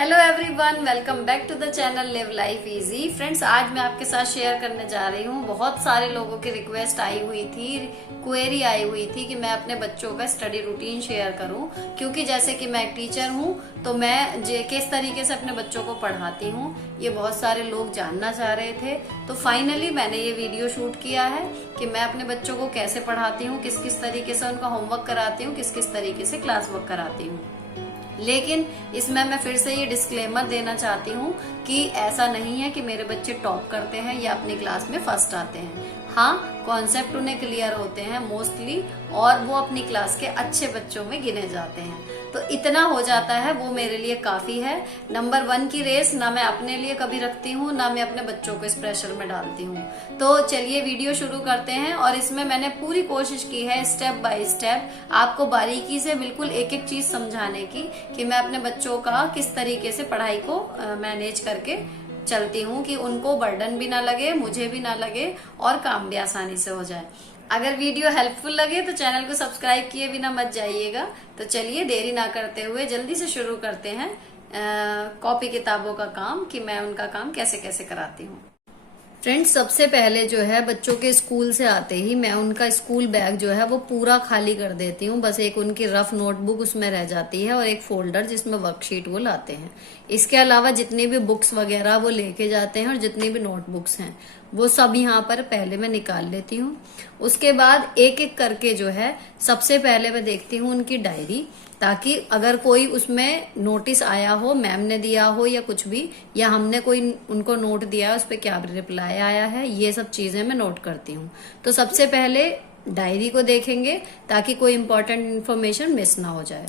Hello everyone, welcome back to the channel live life easy. Friends, आज मैं आपके साथ शेयर करने जा रही हूँ। बहुत सारे लोगों की रिक्वेस्ट आई हुई थी, क्वेरी आई हुई थी कि मैं अपने बच्चों का स्टडी रूटीन शेयर करूँ, क्योंकि जैसे कि मैं एक टीचर हूँ तो मैं किस तरीके से अपने बच्चों को पढ़ाती हूँ ये बहुत सारे लोग जानना चाह रहे थे। तो फाइनली मैंने ये वीडियो शूट किया है कि मैं अपने बच्चों को कैसे पढ़ाती हूँ, किस किस तरीके से उनका होमवर्क कराती हूँ, किस किस तरीके से क्लास वर्क कराती हूँ। लेकिन इसमें मैं फिर से ये डिस्क्लेमर देना चाहती हूँ कि ऐसा नहीं है कि मेरे बच्चे टॉप करते हैं या अपनी क्लास में फर्स्ट आते हैं। हाँ, कॉन्सेप्ट उन्हें क्लियर होते हैं मोस्टली, और वो अपनी क्लास के अच्छे बच्चों में गिने जाते हैं। तो इतना हो जाता है, वो मेरे लिए काफी है। नंबर 1 की रेस ना मैं अपने लिए कभी रखती हूँ, ना मैं अपने बच्चों को इस प्रेशर में डालती हूँ। तो चलिए वीडियो शुरू करते हैं। और इसमें मैंने पूरी कोशिश की है स्टेप बाय स्टेप आपको बारीकी से बिल्कुल एक एक चीज समझाने की, कि मैं अपने बच्चों का किस तरीके से पढ़ाई को मैनेज करके चलती हूँ कि उनको बर्डन भी ना लगे, मुझे भी ना लगे, और काम भी आसानी से हो जाए। अगर वीडियो हेल्पफुल लगे तो चैनल को सब्सक्राइब किए बिना मत जाइएगा। तो चलिए देरी ना करते हुए जल्दी से शुरू करते हैं कॉपी किताबों का काम, कि मैं उनका काम कैसे कैसे कराती हूँ। फ्रेंड्स, सबसे पहले जो है बच्चों के स्कूल से आते ही मैं उनका स्कूल बैग जो है वो पूरा खाली कर देती हूँ। बस एक उनकी रफ नोटबुक उसमें रह जाती है और एक फोल्डर जिसमें वर्कशीट वो लाते हैं। इसके अलावा जितनी भी बुक्स वगैरह वो लेके जाते हैं और जितनी भी नोटबुक्स हैं वो सब यहाँ पर पहले मैं निकाल लेती हूँ। उसके बाद एक एक करके जो है सबसे पहले मैं देखती हूँ उनकी डायरी, ताकि अगर कोई उसमें नोटिस आया हो, मैम ने दिया हो या कुछ भी, या हमने कोई उनको नोट दिया है उस पर क्या रिप्लाई आया है, ये सब चीजें मैं नोट करती हूँ। तो सबसे पहले डायरी को देखेंगे ताकि कोई इंपॉर्टेंट इन्फॉर्मेशन मिस ना हो जाए।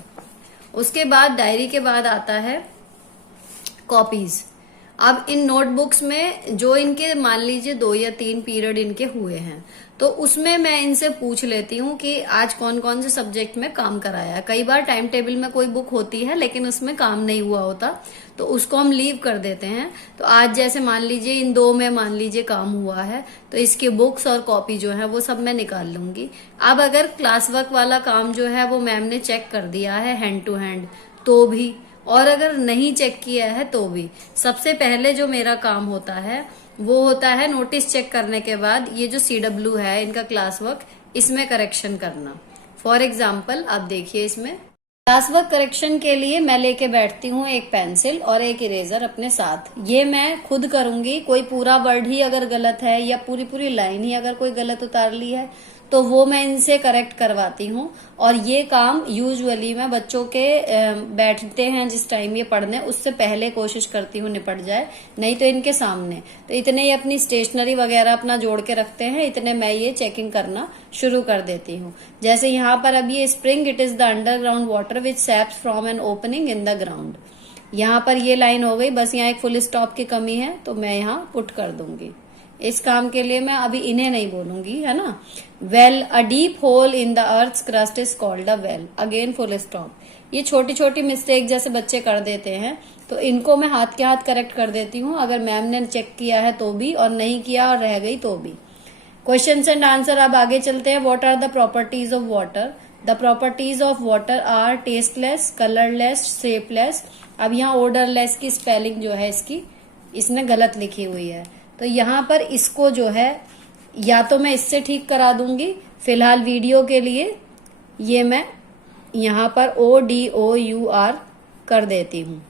उसके बाद डायरी के बाद आता है कॉपीज। अब इन नोटबुक्स में जो इनके मान लीजिए 2 या 3 पीरियड इनके हुए हैं, तो उसमें मैं इनसे पूछ लेती हूँ कि आज कौन कौन से सब्जेक्ट में काम कराया है। कई बार टाइम टेबल में कोई बुक होती है लेकिन उसमें काम नहीं हुआ होता, तो उसको हम लीव कर देते हैं। तो आज जैसे मान लीजिए इन 2 में मान लीजिए काम हुआ है, तो इसके बुक्स और कॉपी जो है वो सब मैं निकाल लूंगी। अब अगर क्लास वर्क वाला काम जो है वो मैम ने चेक कर दिया है हैंड टू हैंड तो भी, और अगर नहीं चेक किया है तो भी, सबसे पहले जो मेरा काम होता है वो होता है नोटिस चेक करने के बाद ये जो CW है इनका क्लास वर्क, इसमें करेक्शन करना। फॉर एग्जाम्पल आप देखिए, इसमें क्लास वर्क करेक्शन के लिए मैं लेके बैठती हूँ एक पेंसिल और एक इरेजर अपने साथ। ये मैं खुद करूंगी। कोई पूरा वर्ड ही अगर गलत है या पूरी पूरी लाइन ही अगर कोई गलत उतार ली है तो वो मैं इनसे करेक्ट करवाती हूँ। और ये काम यूजुअली मैं बच्चों के बैठते हैं जिस टाइम ये पढ़ने, उससे पहले कोशिश करती हूँ निपट जाए, नहीं तो इनके सामने। तो इतने ही अपनी स्टेशनरी वगैरह अपना जोड़ के रखते हैं, इतने मैं ये चेकिंग करना शुरू कर देती हूँ। जैसे यहाँ पर अब ये spring, it is the underground water which seeps from an opening in the ground. यहाँ पर ये लाइन हो गई, बस यहाँ एक फुल स्टॉप की कमी है तो मैं यहाँ पुट कर दूंगी। इस काम के लिए मैं अभी इन्हें नहीं बोलूंगी, है ना। Well, a deep whole in the earth crust is called a well, again full stop. ये छोटी छोटी मिस्टेक जैसे बच्चे कर देते हैं तो इनको मैं हाथ के हाथ करेक्ट कर देती हूँ, अगर मैम ने चेक किया है तो भी, और नहीं किया और रह गई तो भी। क्वेश्चंस एंड आंसर अब आगे चलते हैं। What are the properties of water? The properties of water are tasteless, colourless, shapeless. अब यहाँ ऑर्डरलेस की स्पेलिंग जो है इसने गलत लिखी हुई है, तो यहाँ पर इसको जो है या तो मैं इससे ठीक करा दूंगी। फिलहाल वीडियो के लिए ये मैं यहाँ पर ODOUR कर देती हूँ।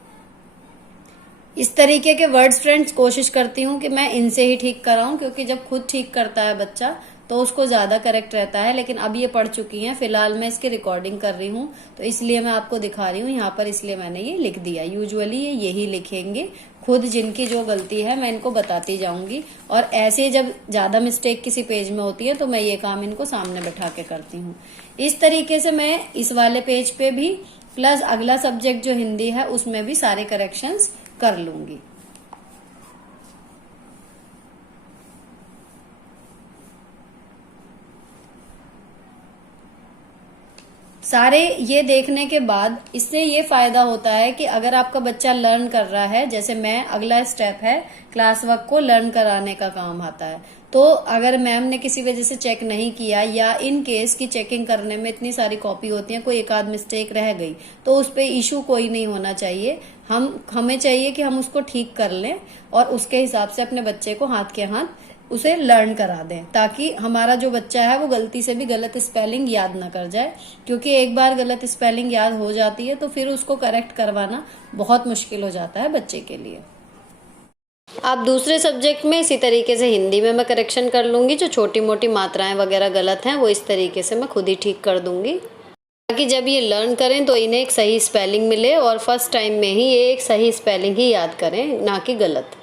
इस तरीके के वर्ड्स फ्रेंड्स कोशिश करती हूँ कि मैं इनसे ही ठीक कराऊं, क्योंकि जब खुद ठीक करता है बच्चा तो उसको ज्यादा करेक्ट रहता है। लेकिन अब ये पढ़ चुकी हैं, फिलहाल मैं इसकी रिकॉर्डिंग कर रही हूँ तो इसलिए मैं आपको दिखा रही हूँ यहाँ पर, इसलिए मैंने ये लिख दिया। यूजुअली ये यही लिखेंगे खुद, जिनकी जो गलती है मैं इनको बताती जाऊंगी। और ऐसे जब ज्यादा मिस्टेक किसी पेज में होती है तो मैं ये काम इनको सामने बैठा के करती हूँ। इस तरीके से मैं इस वाले पेज पे भी प्लस अगला सब्जेक्ट जो हिंदी है उसमें भी सारे करेक्शंस कर लूंगी। सारे ये देखने के बाद इससे ये फायदा होता है कि अगर आपका बच्चा लर्न कर रहा है, जैसे मैं, अगला स्टेप है क्लास वर्क को लर्न कराने का काम आता है, तो अगर मैम ने किसी वजह से चेक नहीं किया या इन केस की चेकिंग करने में इतनी सारी कॉपी होती है, कोई एक आध मिस्टेक रह गई, तो उस पे इशू कोई नहीं होना चाहिए। हमें चाहिए कि हम उसको ठीक कर लें और उसके हिसाब से अपने बच्चे को हाथ के हाथ उसे लर्न करा दें, ताकि हमारा जो बच्चा है वो गलती से भी गलत स्पेलिंग याद ना कर जाए, क्योंकि एक बार गलत स्पेलिंग याद हो जाती है तो फिर उसको करेक्ट करवाना बहुत मुश्किल हो जाता है बच्चे के लिए। अब दूसरे सब्जेक्ट में इसी तरीके से हिंदी में मैं करेक्शन कर लूंगी, जो छोटी मोटी मात्राएं वगैरह गलत हैं वो इस तरीके से मैं खुद ही ठीक कर दूंगी, ताकि जब ये लर्न करें तो इन्हें एक सही स्पेलिंग मिले और फर्स्ट टाइम में ही ये एक सही स्पेलिंग ही याद करें, ना कि गलत।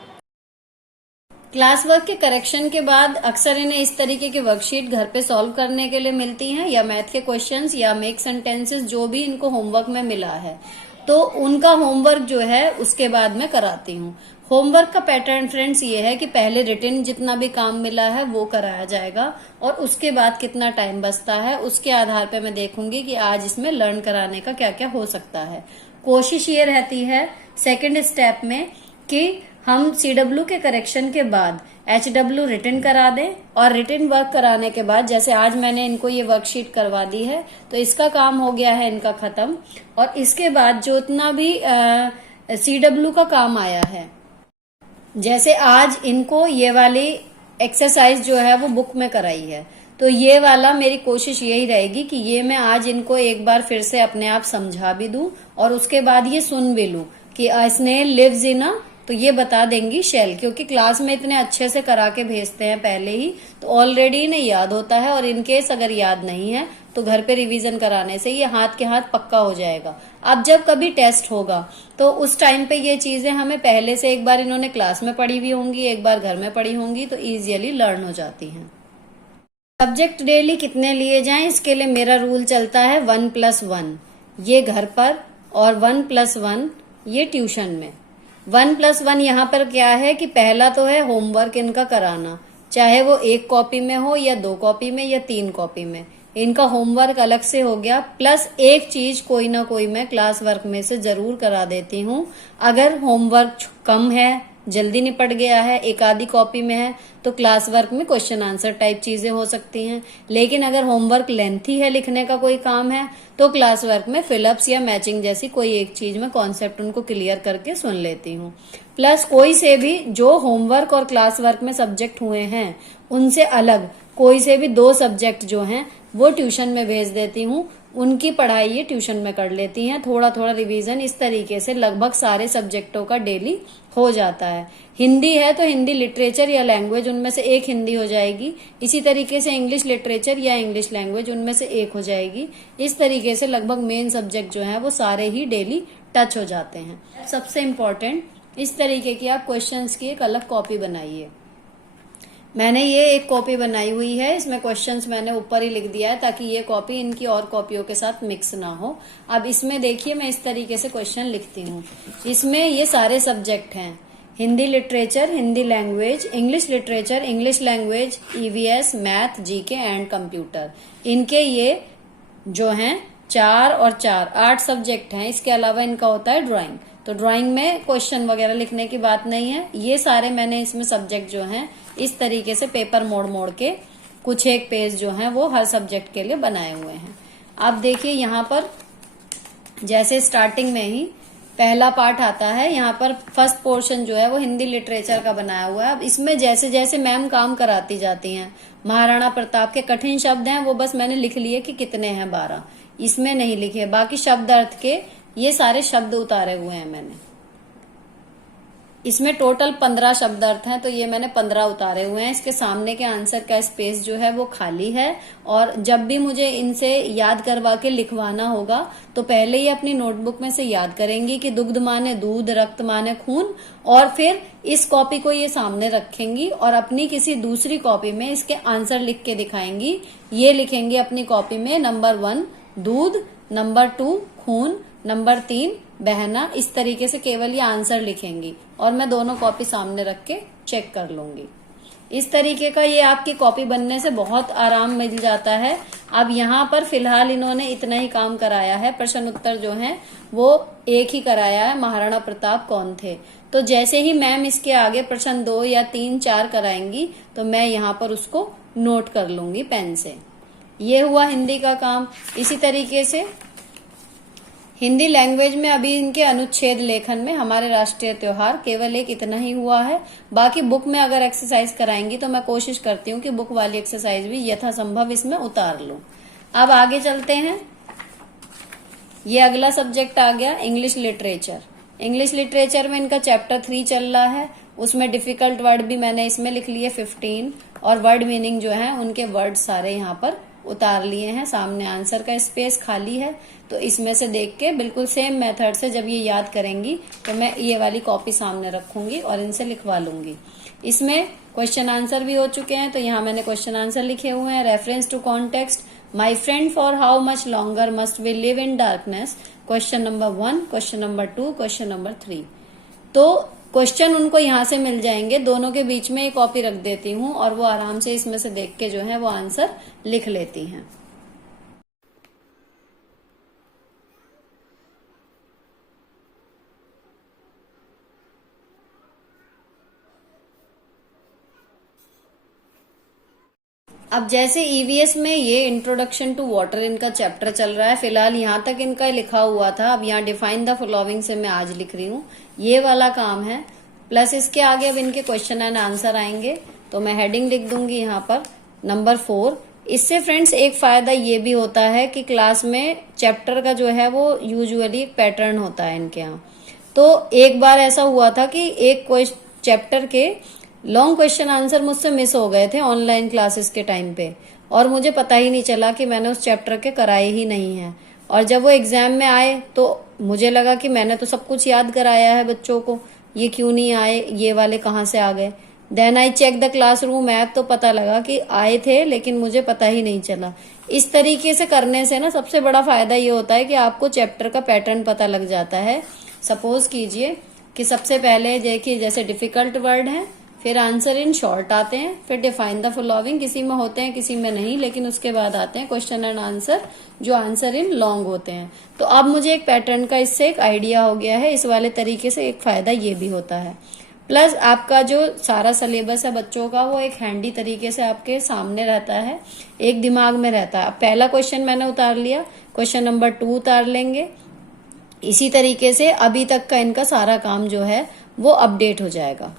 क्लास वर्क के करेक्शन के बाद अक्सर इन्हें इस तरीके की वर्कशीट घर पे सॉल्व करने के लिए मिलती हैं, या मैथ के क्वेश्चंस या मेक सेंटेंसेस, जो भी इनको होमवर्क में मिला है, तो उनका होमवर्क जो है उसके बाद मैं कराती हूँ। होमवर्क का पैटर्न फ्रेंड्स ये है कि पहले रिटन जितना भी काम मिला है वो कराया जाएगा, और उसके बाद कितना टाइम बचता है उसके आधार पे मैं देखूंगी कि आज इसमें लर्न कराने का क्या क्या हो सकता है। कोशिश ये रहती है सेकंड स्टेप में कि हम CW के करेक्शन के बाद HW रिटन करा दें, और रिटन वर्क कराने के बाद, जैसे आज मैंने इनको ये वर्कशीट करवा दी है तो इसका काम हो गया है इनका खत्म, और इसके बाद जो इतना भी CW का काम आया है, जैसे आज इनको ये वाली एक्सरसाइज जो है वो बुक में कराई है, तो ये वाला मेरी कोशिश यही रहेगी कि ये मैं आज इनको एक बार फिर से अपने आप समझा भी दूं, और उसके बाद ये सुन भी लूं कि स्नेल लिव्स इन अ, तो ये बता देंगी शेल, क्योंकि क्लास में इतने अच्छे से करा के भेजते हैं पहले ही, तो ऑलरेडी इन्हें याद होता है, और इनकेस अगर याद नहीं है तो घर पे रिवीजन कराने से ये हाथ के हाथ पक्का हो जाएगा। अब जब कभी टेस्ट होगा तो उस टाइम पे ये चीजें हमें पहले से एक बार इन्होंने क्लास में पढ़ी हुई होंगी, एक बार घर में पढ़ी होंगी, तो इजियली लर्न हो जाती हैं। सब्जेक्ट डेली कितने लिए जाएं, इसके लिए मेरा रूल चलता है 1+1, ये घर पर, और 1+1 ये ट्यूशन में। 1+1 यहाँ पर क्या है कि पहला तो है होमवर्क इनका कराना, चाहे वो 1 कॉपी में हो या 2 कॉपी में या 3 कॉपी में, इनका होमवर्क अलग से हो गया, प्लस एक चीज कोई ना कोई मैं क्लास वर्क में से जरूर करा देती हूँ। अगर होमवर्क कम है, जल्दी निपट गया है, एक आधी कॉपी में है, तो क्लास वर्क में क्वेश्चन आंसर टाइप चीजें हो सकती हैं, लेकिन अगर होमवर्क लेंथी है, लिखने का कोई काम है, तो क्लास वर्क में फिलअप्स या मैचिंग जैसी कोई एक चीज में कॉन्सेप्ट उनको क्लियर करके सुन लेती हूँ। प्लस कोई से भी जो होमवर्क और क्लास वर्क में सब्जेक्ट हुए हैं उनसे अलग कोई से भी 2 सब्जेक्ट जो हैं वो ट्यूशन में भेज देती हूँ, उनकी पढ़ाई ये ट्यूशन में कर लेती हैं, थोड़ा थोड़ा रिवीजन, इस तरीके से लगभग सारे सब्जेक्टों का डेली हो जाता है। हिंदी है तो हिंदी लिटरेचर या लैंग्वेज उनमें से एक हिंदी हो जाएगी, इसी तरीके से इंग्लिश लिटरेचर या इंग्लिश लैंग्वेज उनमें से एक हो जाएगी। इस तरीके से लगभग मेन सब्जेक्ट जो है वो सारे ही डेली टच हो जाते हैं। सबसे इम्पोर्टेंट, इस तरीके की आप क्वेश्चंस की एक अलग कॉपी बनाइए। मैंने ये एक कॉपी बनाई हुई है, इसमें क्वेश्चंस मैंने ऊपर ही लिख दिया है ताकि ये कॉपी इनकी और कॉपियों के साथ मिक्स ना हो। अब इसमें देखिए मैं इस तरीके से क्वेश्चन लिखती हूँ। इसमें ये सारे सब्जेक्ट हैं, Hindi literature, Hindi language, English literature, English language, EVS, math, GK and computer. इनके ये जो हैं 4 और 4 8 सब्जेक्ट हैं। इसके अलावा इनका होता है ड्राइंग, तो ड्राइंग में क्वेश्चन वगैरह लिखने की बात नहीं है। ये सारे मैंने इसमें सब्जेक्ट जो हैं इस तरीके से पेपर मोड़ के कुछ एक पेज जो हैं वो हर सब्जेक्ट के लिए बनाए हुए हैं। अब देखिए यहाँ पर जैसे स्टार्टिंग में ही पहला पार्ट आता है, यहाँ पर फर्स्ट पोर्शन जो है वो हिंदी लिटरेचर का बनाया हुआ है। अब इसमें जैसे जैसे मैम काम कराती जाती हैं, महाराणा प्रताप के कठिन शब्द हैं वो बस मैंने लिख लिए कि कितने हैं, 12 इसमें नहीं लिखे, बाकी शब्द अर्थ के ये सारे शब्द उतारे हुए हैं मैंने। इसमें टोटल 15 शब्द अर्थ हैं, तो ये मैंने 15 उतारे हुए हैं। इसके सामने के आंसर का स्पेस जो है वो खाली है, और जब भी मुझे इनसे याद करवा के लिखवाना होगा तो पहले ही अपनी नोटबुक में से याद करेंगी कि दुग्ध माने दूध, रक्त माने खून, और फिर इस कॉपी को ये सामने रखेंगी और अपनी किसी दूसरी कॉपी में इसके आंसर लिख के दिखाएंगी। ये लिखेंगी अपनी कॉपी में नंबर 1 दूध, नंबर 2 खून, नंबर 3 बहना, इस तरीके से केवल ये आंसर लिखेंगी और मैं दोनों कॉपी सामने रख के चेक कर लूंगी। इस तरीके का ये आपकी कॉपी बनने से बहुत आराम मिल जाता है। अब यहाँ पर फिलहाल इन्होंने इतना ही काम कराया है, प्रश्न उत्तर जो है वो एक ही कराया है, महाराणा प्रताप कौन थे। तो जैसे ही मैम इसके आगे प्रश्न 2 या 3, 4 कराएंगी तो मैं यहाँ पर उसको नोट कर लूंगी पेन से। ये हुआ हिंदी का काम। इसी तरीके से हिंदी लैंग्वेज में अभी इनके अनुच्छेद लेखन में हमारे राष्ट्रीय त्योहार केवल एक इतना ही हुआ है। बाकी बुक में अगर एक्सरसाइज कराएंगी तो मैं कोशिश करती हूँ कि बुक वाली एक्सरसाइज भी यथासंभव इसमें उतार लूं। अब आगे चलते हैं। ये अगला सब्जेक्ट आ गया इंग्लिश लिटरेचर। इंग्लिश लिटरेचर में इनका चैप्टर 3 चल रहा है। उसमें डिफिकल्ट वर्ड भी मैंने इसमें लिख लिए 15 और वर्ड मीनिंग जो है उनके वर्ड सारे यहाँ पर उतार लिए हैं। सामने आंसर का स्पेस खाली है तो इसमें से देख के बिल्कुल सेम मेथड से जब ये याद करेंगी तो मैं ये वाली कॉपी सामने रखूंगी और इनसे लिखवा लूंगी। इसमें क्वेश्चन आंसर भी हो चुके हैं तो यहाँ मैंने क्वेश्चन आंसर लिखे हुए हैं। Reference to context, my friend for how much longer must we live in darkness, question number 1, question number 2, question number 3। तो क्वेश्चन उनको यहाँ से मिल जाएंगे, दोनों के बीच में एक कॉपी रख देती हूँ और वो आराम से इसमें से देख के जो है वो आंसर लिख लेती हैं। अब जैसे ईवीएस में ये इंट्रोडक्शन टू वाटर इनका चैप्टर चल रहा है, फिलहाल यहाँ तक इनका लिखा हुआ था। अब यहाँ डिफाइन द फॉलोइंग से मैं आज लिख रही हूँ, ये वाला काम है। प्लस इसके आगे अब इनके क्वेश्चन एंड आंसर आएंगे तो मैं हेडिंग लिख दूंगी यहाँ पर नंबर 4। इससे फ्रेंड्स एक फायदा ये भी होता है कि क्लास में चैप्टर का जो है वो यूजुअली एक पैटर्न होता है इनके यहाँ। तो एक बार ऐसा हुआ था कि एक चैप्टर के लॉन्ग क्वेश्चन आंसर मुझसे मिस हो गए थे ऑनलाइन क्लासेस के टाइम पे और मुझे पता ही नहीं चला कि मैंने उस चैप्टर के कराए ही नहीं है। और जब वो एग्जाम में आए तो मुझे लगा कि मैंने तो सब कुछ याद कराया है बच्चों को, ये क्यों नहीं आए, ये वाले कहाँ से आ गए। Then I check the classroom app तो पता लगा कि आए थे लेकिन मुझे पता ही नहीं चला। इस तरीके से करने से ना सबसे बड़ा फायदा ये होता है कि आपको चैप्टर का पैटर्न पता लग जाता है। सपोज कीजिए कि सबसे पहले देखिए जैसे डिफिकल्ट वर्ड है, फिर आंसर इन शॉर्ट आते हैं, फिर डिफाइन द फॉलोइंग किसी में होते हैं किसी में नहीं, लेकिन उसके बाद आते हैं क्वेश्चन एंड आंसर जो आंसर इन लॉन्ग होते हैं। तो अब मुझे एक पैटर्न का इससे एक आइडिया हो गया है। इस वाले तरीके से एक फायदा ये भी होता है। प्लस आपका जो सारा सिलेबस है बच्चों का वो एक हैंडी तरीके से आपके सामने रहता है, एक दिमाग में रहता है। अब पहला क्वेश्चन मैंने उतार लिया, क्वेश्चन नंबर 2 उतार लेंगे। इसी तरीके से अभी तक का इनका सारा काम जो है वो अपडेट हो जाएगा।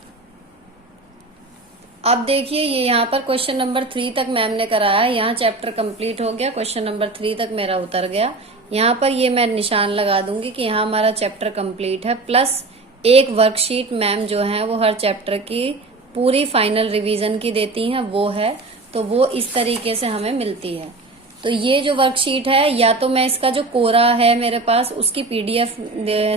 अब देखिए ये यहाँ पर क्वेश्चन नंबर 3 तक मैम ने कराया, यहाँ चैप्टर कंप्लीट हो गया, क्वेश्चन नंबर 3 तक मेरा उतर गया। यहाँ पर ये मैं निशान लगा दूंगी कि यहाँ हमारा चैप्टर कंप्लीट है। प्लस एक वर्कशीट मैम जो है वो हर चैप्टर की पूरी फाइनल रिवीजन की देती हैं, वो है तो वो इस तरीके से हमें मिलती है। तो ये जो वर्कशीट है या तो मैं इसका जो कोरा है मेरे पास उसकी पीडीएफ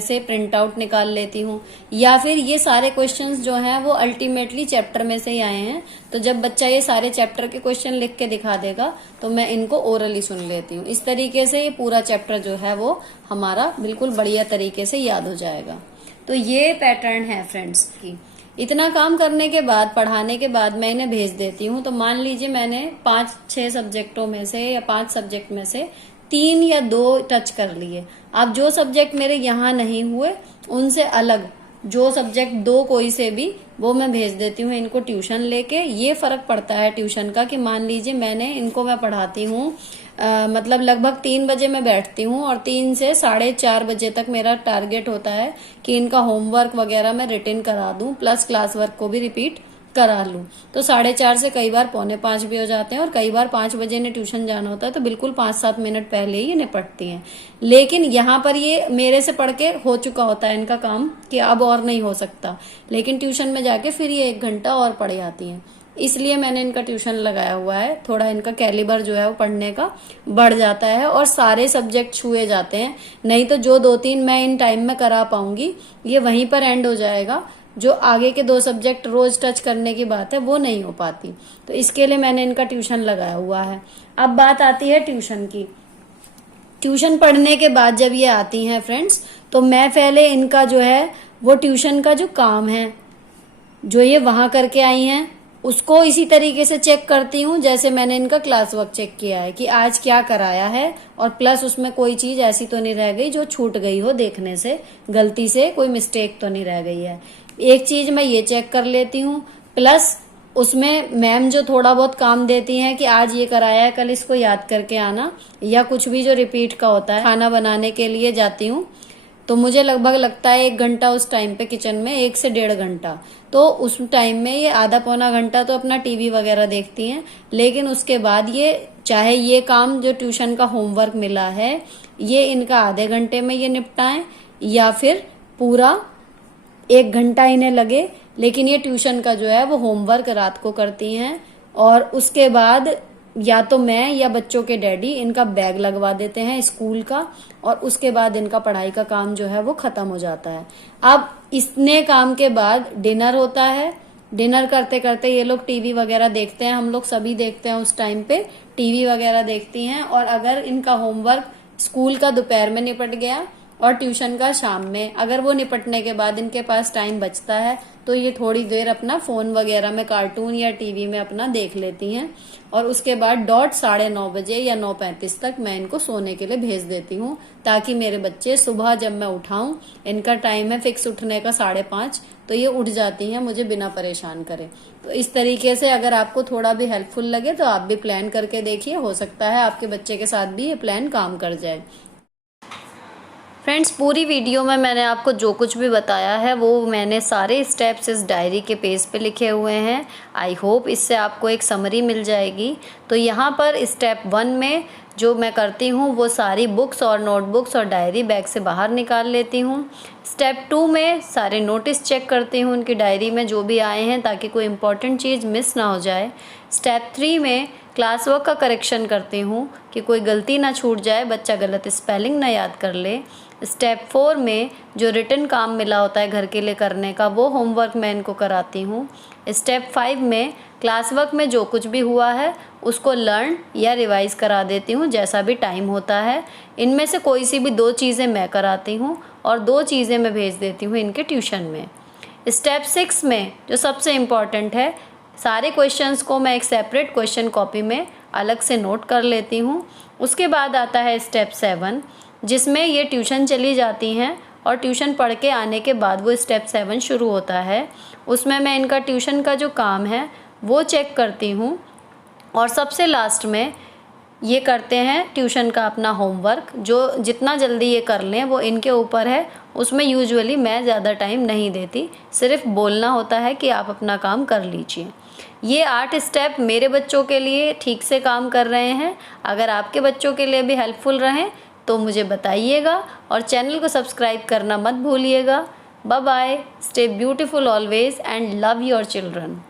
से प्रिंट आउट निकाल लेती हूँ, या फिर ये सारे क्वेश्चंस जो हैं वो अल्टीमेटली चैप्टर में से ही आए हैं। तो जब बच्चा ये सारे चैप्टर के क्वेश्चन लिख के दिखा देगा तो मैं इनको ओरली सुन लेती हूँ। इस तरीके से ये पूरा चैप्टर जो है वो हमारा बिल्कुल बढ़िया तरीके से याद हो जाएगा। तो ये पैटर्न है फ्रेंड्स की। इतना काम करने के बाद, पढ़ाने के बाद मैं इन्हें भेज देती हूँ। तो मान लीजिए मैंने 5-6 सब्जेक्टों में से या 5 सब्जेक्ट में से 3 या 2 टच कर लिए। अब जो सब्जेक्ट मेरे यहाँ नहीं हुए उनसे अलग जो सब्जेक्ट 2 कोई से भी वो मैं भेज देती हूँ इनको ट्यूशन लेके। ये फर्क पड़ता है ट्यूशन का कि मान लीजिए मैं पढ़ाती हूँ मतलब लगभग 3 बजे मैं बैठती हूँ और 3 से 4:30 बजे तक मेरा टारगेट होता है कि इनका होमवर्क वगैरह मैं रिटर्न करा दूं, प्लस क्लास वर्क को भी रिपीट करा लूं। तो 4:30 से कई बार 4:45 भी हो जाते हैं और कई बार 5 बजे इन्हें ट्यूशन जाना होता है तो बिल्कुल 5-7 मिनट पहले ही इन्हें पढ़ती हैं। लेकिन यहाँ पर ये मेरे से पढ़ के हो चुका होता है इनका काम कि अब और नहीं हो सकता, लेकिन ट्यूशन में जाके फिर ये 1 घंटा और पढ़ जाती हैं। इसलिए मैंने इनका ट्यूशन लगाया हुआ है। थोड़ा इनका कैलिबर जो है वो पढ़ने का बढ़ जाता है और सारे सब्जेक्ट छुए जाते हैं। नहीं तो जो 2-3 मैं इन टाइम में करा पाऊंगी ये वहीं पर एंड हो जाएगा। जो आगे के 2 सब्जेक्ट रोज टच करने की बात है वो नहीं हो पाती। तो इसके लिए मैंने इनका ट्यूशन लगाया हुआ है। अब बात आती है ट्यूशन की। ट्यूशन पढ़ने के बाद जब ये आती हैं फ्रेंड्स तो मैं पहले इनका जो है वो ट्यूशन का जो काम है जो ये वहां करके आई हैं उसको इसी तरीके से चेक करती हूँ जैसे मैंने इनका क्लास वर्क चेक किया है कि आज क्या कराया है, और प्लस उसमें कोई चीज ऐसी तो नहीं रह गई जो छूट गई हो देखने से, गलती से कोई मिस्टेक तो नहीं रह गई है। एक चीज मैं ये चेक कर लेती हूँ, प्लस उसमें मैम जो थोड़ा बहुत काम देती हैं कि आज ये कराया है कल इसको याद करके आना, या कुछ भी जो रिपीट का होता है। खाना बनाने के लिए जाती हूँ तो मुझे लगभग लगता है 1 घंटा उस टाइम पे किचन में, 1 से 1.5 घंटा। तो उस टाइम में ये आधा पौना घंटा तो अपना टीवी वगैरह देखती हैं, लेकिन उसके बाद ये चाहे ये काम जो ट्यूशन का होमवर्क मिला है ये इनका आधे घंटे में ये निपटाएं या फिर पूरा 1 घंटा इन्हें लगे, लेकिन ये ट्यूशन का जो है वो होमवर्क रात को करती हैं। और उसके बाद या तो मैं या बच्चों के डैडी इनका बैग लगवा देते हैं स्कूल का, और उसके बाद इनका पढ़ाई का काम जो है वो खत्म हो जाता है। अब इतने काम के बाद डिनर होता है। डिनर करते करते ये लोग टीवी वगैरह देखते हैं, हम लोग सभी देखते हैं उस टाइम पे टीवी वगैरह देखती हैं। और अगर इनका होमवर्क स्कूल का दोपहर में निपट गया और ट्यूशन का शाम में, अगर वो निपटने के बाद इनके पास टाइम बचता है तो ये थोड़ी देर अपना फोन वगैरह में कार्टून या टीवी में अपना देख लेती हैं, और उसके बाद डॉट 9:30 बजे या 9:35 तक मैं इनको सोने के लिए भेज देती हूँ, ताकि मेरे बच्चे सुबह जब मैं उठाऊं, इनका टाइम है फिक्स उठने का 5:30, तो ये उठ जाती हैं मुझे बिना परेशान करे। तो इस तरीके से अगर आपको थोड़ा भी हेल्पफुल लगे तो आप भी प्लान करके देखिए, हो सकता है आपके बच्चे के साथ भी ये प्लान काम कर जाए। फ्रेंड्स, पूरी वीडियो में मैंने आपको जो कुछ भी बताया है वो मैंने सारे स्टेप्स इस डायरी के पेज पे लिखे हुए हैं। आई होप इससे आपको एक समरी मिल जाएगी। तो यहाँ पर स्टेप 1 में जो मैं करती हूँ वो सारी बुक्स और नोटबुक्स और डायरी बैग से बाहर निकाल लेती हूँ। स्टेप 2 में सारे नोटिस चेक करती हूँ उनकी डायरी में जो भी आए हैं, ताकि कोई इम्पॉर्टेंट चीज़ मिस ना हो जाए। स्टेप 3 में क्लास वर्क का करेक्शन करती हूँ कि कोई गलती ना छूट जाए, बच्चा गलत स्पेलिंग ना याद कर ले। स्टेप 4 में जो रिटन काम मिला होता है घर के लिए करने का, वो होमवर्क मैं इनको कराती हूँ। स्टेप 5 में क्लास वर्क में जो कुछ भी हुआ है उसको लर्न या रिवाइज़ करा देती हूँ जैसा भी टाइम होता है। इनमें से कोई सी भी 2 चीज़ें मैं कराती हूँ और 2 चीज़ें मैं भेज देती हूँ इनके ट्यूशन में। स्टेप 6 में जो सबसे इम्पॉर्टेंट है, सारे क्वेश्चंस को मैं एक सेपरेट क्वेश्चन कॉपी में अलग से नोट कर लेती हूँ। उसके बाद आता है स्टेप 7, जिसमें ये ट्यूशन चली जाती हैं और ट्यूशन पढ़ के आने के बाद वो स्टेप 7 शुरू होता है। उसमें मैं इनका ट्यूशन का जो काम है वो चेक करती हूँ, और सबसे लास्ट में ये करते हैं ट्यूशन का अपना होमवर्क। जो जितना जल्दी ये कर लें वो इनके ऊपर है, उसमें यूजुअली मैं ज़्यादा टाइम नहीं देती, सिर्फ बोलना होता है कि आप अपना काम कर लीजिए। ये 8 स्टेप मेरे बच्चों के लिए ठीक से काम कर रहे हैं। अगर आपके बच्चों के लिए भी हेल्पफुल रहें तो मुझे बताइएगा, और चैनल को सब्सक्राइब करना मत भूलिएगा। Bye bye, stay beautiful always and love your children.